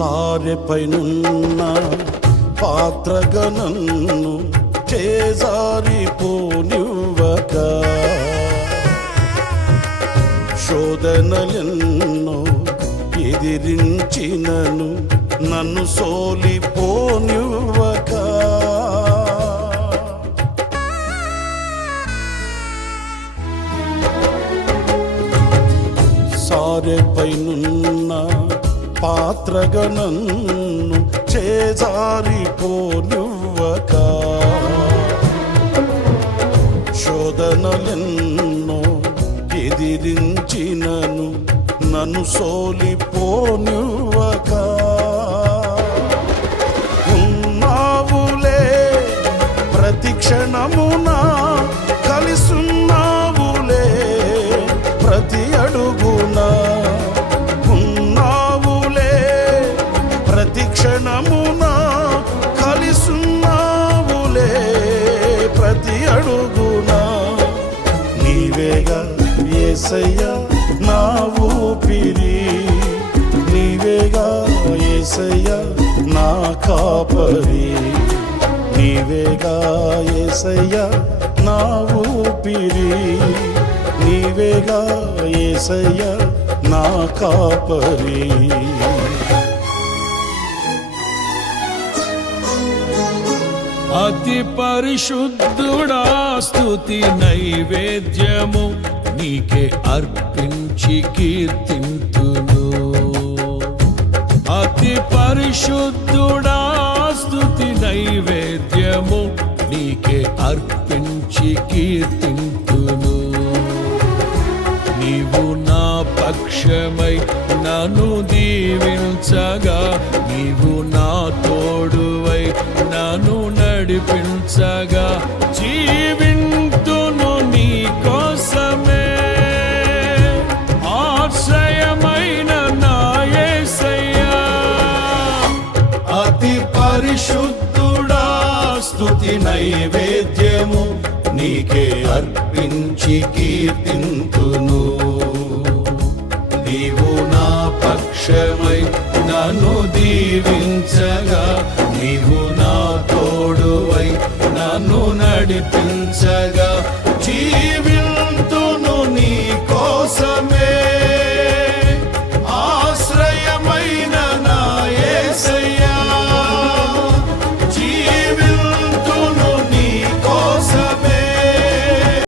సారెపైనున్న పాత్రగా నన్ను చేజారిపోనివ్వక శోధనలెన్నో ఎదిరించినను నన్ను సోలిపోనివ్వక సారెపైనున్న పాత్రగా నన్ను చేజారిపోనివ్వక శోధనలెన్నో ఎదిరించినను నన్ను సోలిపోనివ్వక ఉన్నావులే ప్రతి క్షణమున కలిసున్నావులే ప్రతి అడుగునా ఉన్నావులే ప్రతి క్షణమున కలిసున్నావులే ప్రతి అడుగునా నీవేగా యేసయ్యా నా ఊపిరి నీవేగా యేసయ్యా నా కాపరి నీవేగా యేసయ్యా నా ఊపిరి నీవేగా యేసయ్యా నా కాపరి అతి పరిశుద్ధుడా స్తుతి నైవేద్యము నీకే అర్పించి కీర్తింతును అతి పరిశుద్ధుడా స్తుతి నైవేద్యము నీకే అర్పించి కీర్తింతును నీవు నా పక్షమై నన్ను దీవించగా నీవు నా తోడువై నన్ను నడిపించగా జీవింతును నీ కోసమే ఆశ్రయమైన నా యేసయ్యా అతి పరిశుద్ధుడా స్తుతి నైవేద్యము నీకే అర్పించి కీర్తింతును నీవు నా పక్షమై నన్ను దీవించగా నీవు నా తోడువై నన్ను నడిపించగా